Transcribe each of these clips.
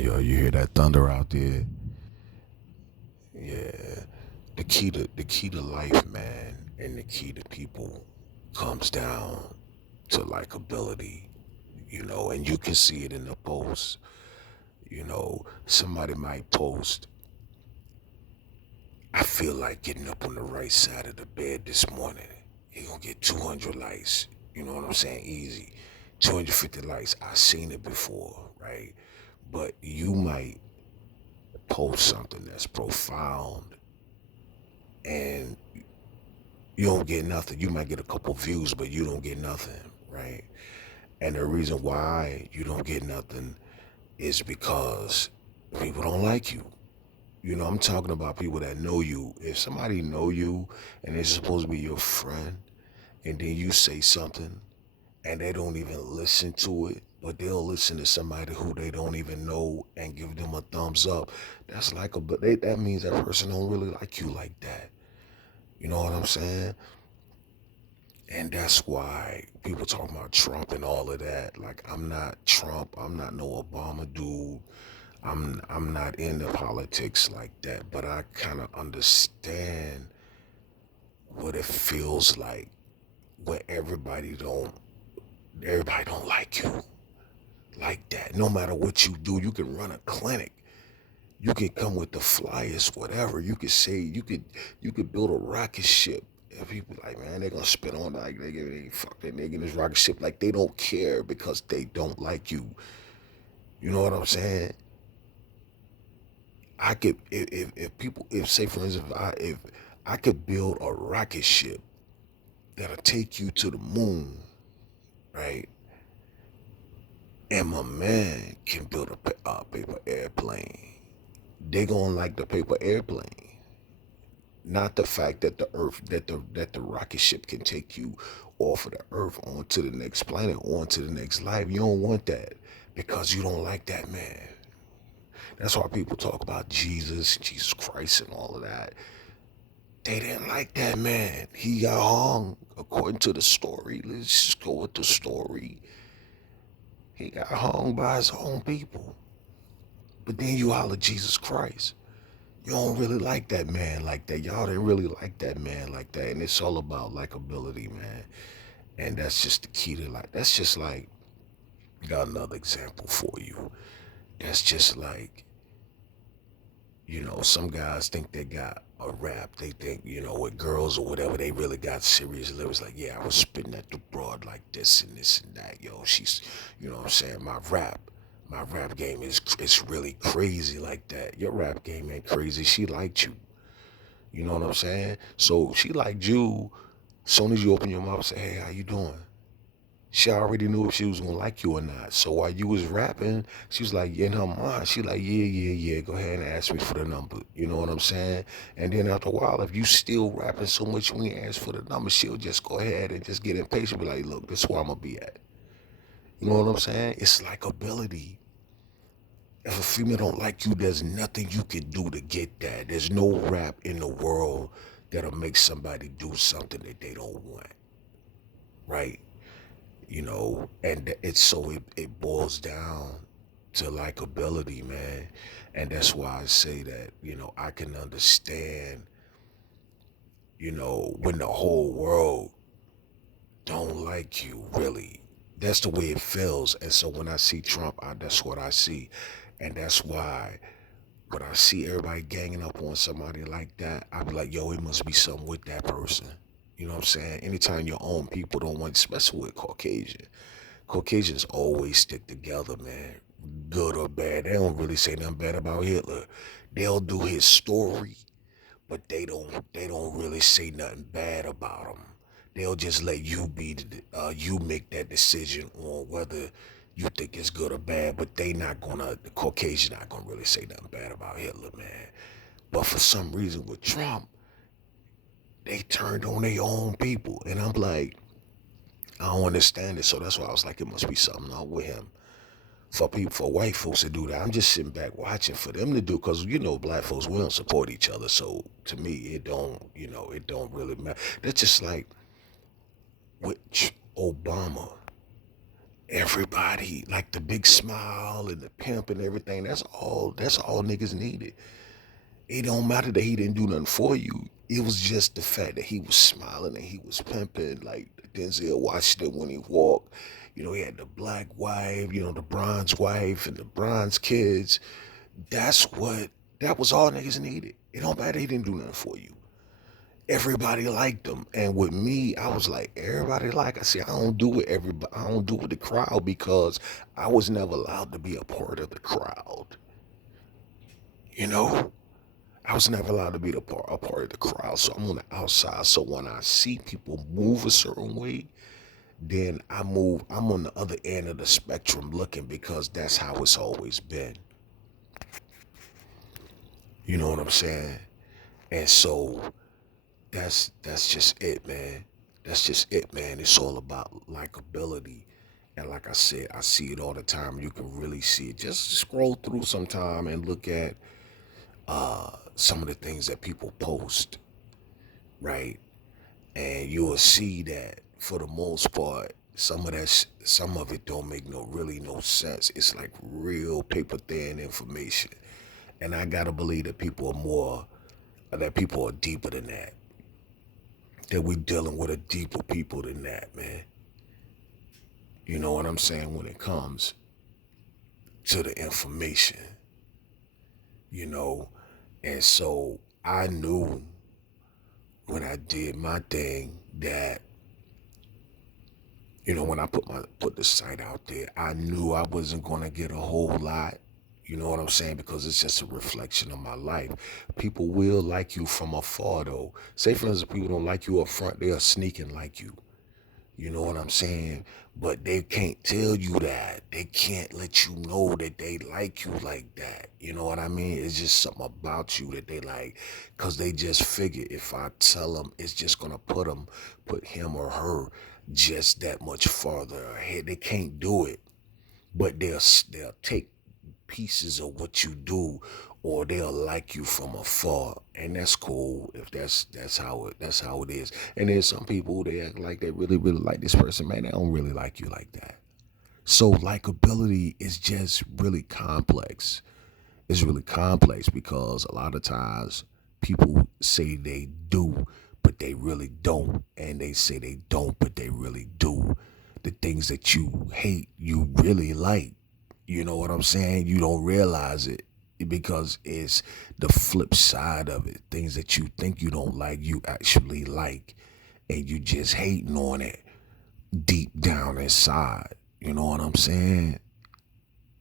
Yo, you hear that thunder out there? Yeah. The key to life, man, and the key to people comes down to likability, and you can see it in the post. Somebody might post, I feel like getting up on the right side of the bed this morning. He gonna get 200 likes. You know what I'm saying? Easy. 250 likes. I've seen it before, right? But you might post something that's profound and you don't get nothing. You might get a couple views, but you don't get nothing, right? And the reason why you don't get nothing is because people don't like you. I'm talking about people that know you. If somebody know you and they're supposed to be your friend, and then you say something and they don't even listen to it, but they'll listen to somebody who they don't even know and give them a thumbs up. That's like that means that person don't really like you like that. You know what I'm saying? And that's why people talking about Trump and all of that. Like, I'm not Trump. I'm not no Obama dude. I'm not into politics like that. But I kind of understand what it feels like where everybody don't like you like that. No matter what you do, you can run a clinic. You can come with the flyers, whatever. You could say you could build a rocket ship. And people like, man, they're gonna spit on like they fucking nigga this rocket ship like they don't care because they don't like you. You know what I'm saying? I could if people if say for instance if I could build a rocket ship that'll take you to the moon, right? And my man can build a paper airplane. They gonna like the paper airplane, not the fact that the earth that the rocket ship can take you off of the earth onto the next planet, onto the next life. You don't want that because you don't like that man. That's why people talk about Jesus Christ and all of that. They didn't like that man. He got hung according to the story. Let's just go with the story. He got hung by his own people. But then you holler Jesus Christ. You don't really like that man like that. Y'all didn't really like that man like that. And it's all about likability, man. And that's just the key to life. That's just like, got another example for you. That's just like, some guys think they got a rap. They think, with girls or whatever, they really got serious lyrics. Like, yeah, I was spitting at the broad like this and that. Yo, she's, what I'm saying? My rap game is it's really crazy like that. Your rap game ain't crazy. She liked you. You know what I'm saying? So she liked you. As soon as you open your mouth and say, hey, how you doing? She already knew if she was gonna like you or not. So while you was rapping, she was like, in her mind, she like, yeah, go ahead and ask me for the number. You know what I'm saying? And then after a while, if you still rapping so much when you ask for the number, she'll just go ahead and just get impatient, be like, look, this is where I'm gonna be at. You know what I'm saying? It's like ability. If a female don't like you, there's nothing you can do to get that. There's no rap in the world that'll make somebody do something that they don't want, right? And it's so it boils down to likability, man. And that's why I say that, I can understand, when the whole world don't like you, really. That's the way it feels. And so when I see Trump, that's what I see. And that's why when I see everybody ganging up on somebody like that, I be like, yo, it must be something with that person. You know what I'm saying? Anytime your own people don't want, especially with Caucasians always stick together, man. Good or bad. They don't really say nothing bad about Hitler. They'll do his story, but they don't really say nothing bad about him. They'll just let you make that decision on whether you think it's good or bad. But the Caucasian not gonna really say nothing bad about Hitler, man. But for some reason with Trump, they turned on their own people, and I'm like, I don't understand it. So that's why I was like, it must be something up with him. For white folks to do that, I'm just sitting back watching for them to do, because black folks, we don't support each other. So to me, it don't really matter. That's just like with Obama Everybody, like the big smile and the pimp and everything, that's all niggas needed. It don't matter that he didn't do nothing for you. It was just the fact that he was smiling and he was pimping like Denzel Washington when he walked. He had the black wife, the bronze wife and the bronze kids. That's what that was all niggas needed. It don't matter he didn't do nothing for you. Everybody liked him. And with me, I was like, everybody like I see, I don't do it everybody I don't do it with the crowd because I was never allowed to be a part of the crowd. You know? I was never allowed to be a part of the crowd, so I'm on the outside. So when I see people move a certain way, then I move. I'm on the other end of the spectrum looking because that's how it's always been. You know what I'm saying? And so that's just it, man. That's just it, man. It's all about likability. And like I said, I see it all the time. You can really see it. Just scroll through sometime and look at some of the things that people post, right? And you'll see that for the most part, some of it don't make no sense. It's like real paper thin information, and I gotta believe that people are deeper than that. That we dealing with a deeper people than that, man. You know what I'm saying when it comes to the information, you know. And so I knew when I did my thing that when I put the site out there, I knew I wasn't gonna get a whole lot. You know what I'm saying? Because it's just a reflection of my life. People will like you from afar, though. Say, for instance, people don't like you up front; they are sneaking like you. You know what I'm saying? But they can't tell you that. They can't let you know that they like you like that. You know what I mean? It's just something about you that they like. Because they just figure if I tell them, it's just going to put him or her just that much farther ahead. They can't do it. But they'll take pieces of what you do or they'll like you from afar, and that's cool if that's how it is. And there's some people they act like they really like this person. Man, they don't really like you like that. So likability is just really complex. It's really complex because a lot of times people say they do but they really don't, and they say they don't but they really do. The things that you hate you really like. You know what I'm saying? You don't realize it because it's the flip side of it. Things that you think you don't like, you actually like, and you just hating on it deep down inside. You know what I'm saying?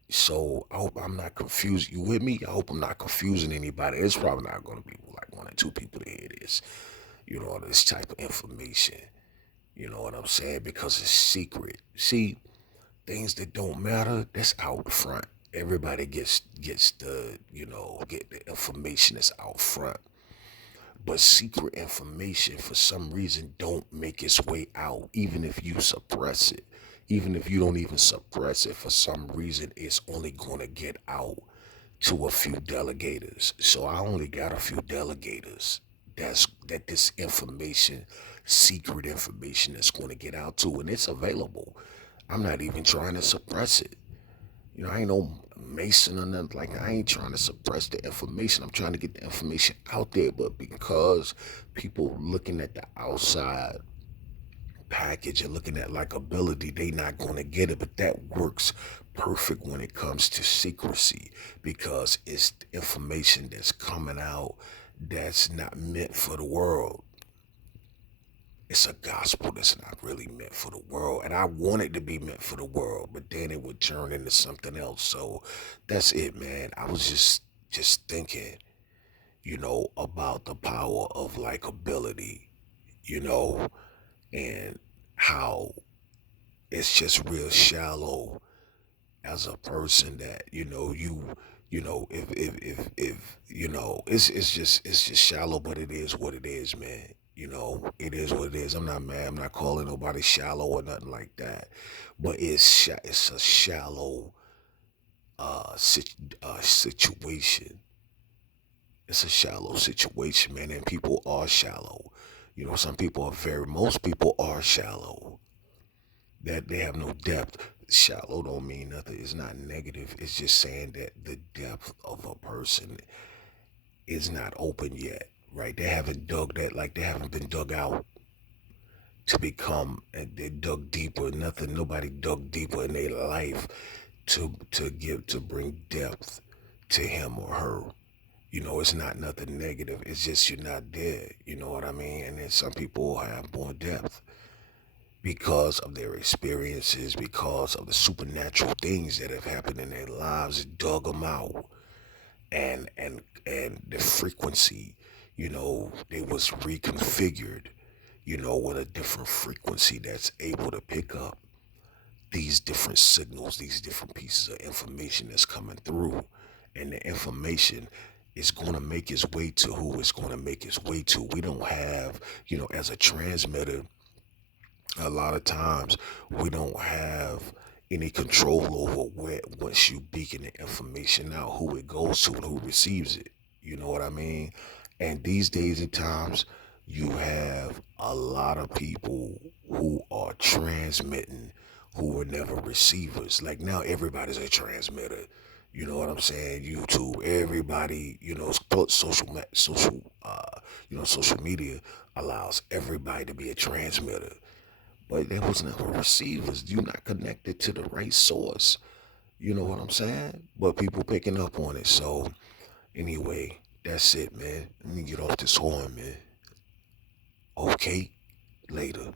So I hope I'm not confused. You with me? I hope I'm not confusing anybody. It's probably not going to be like one or two people to hear this. This type of information. You know what I'm saying? Because it's secret. See, things that don't matter, that's out front. Everybody gets the get the information that's out front. But secret information for some reason don't make its way out, even if you suppress it. Even if you don't even suppress it, for some reason it's only gonna get out to a few delegators. So I only got a few delegators that this information, secret information, is going to get out to, and it's available. I'm not even trying to suppress it. I ain't no Mason or nothing. Like, I ain't trying to suppress the information. I'm trying to get the information out there. But because people looking at the outside package and looking at likability, they not going to get it. But that works perfect when it comes to secrecy because it's information that's coming out that's not meant for the world. It's a gospel that's not really meant for the world. And I want it to be meant for the world, but then it would turn into something else. So that's it, man. I was just thinking, about the power of likability, you know, and how it's just real shallow as a person that if it's just shallow, but it is what it is, man. It is what it is. I'm not mad. I'm not calling nobody shallow or nothing like that, but it's a shallow situation. It's a shallow situation, man, and people are shallow. Some people are most people are shallow, that they have no depth. Shallow don't mean nothing. It's not negative. It's just saying that the depth of a person is not open yet, right? They haven't dug that, like they haven't been dug out to become, and they dug deeper. Nothing, nobody dug deeper in their life to bring depth to him or her. It's not nothing negative. It's just you're not there. You know what I mean? And then some people have more depth because of their experiences, because of the supernatural things that have happened in their lives, dug them out, and the frequency, they was reconfigured, with a different frequency that's able to pick up these different signals, these different pieces of information that's coming through. And the information is going to make its way to who it's going to make its way to. We don't have, as a transmitter, a lot of times we don't have any control over where, once you beacon the information out, who it goes to and who receives it. You know what I mean? And these days and times, you have a lot of people who are transmitting who were never receivers. Like now, everybody's a transmitter. You know what I'm saying? YouTube, everybody, social media allows everybody to be a transmitter. But there was never receivers. You're not connected to the right source. You know what I'm saying? But people picking up on it. So anyway, that's it, man. Let me get off this horn, man. Okay, later.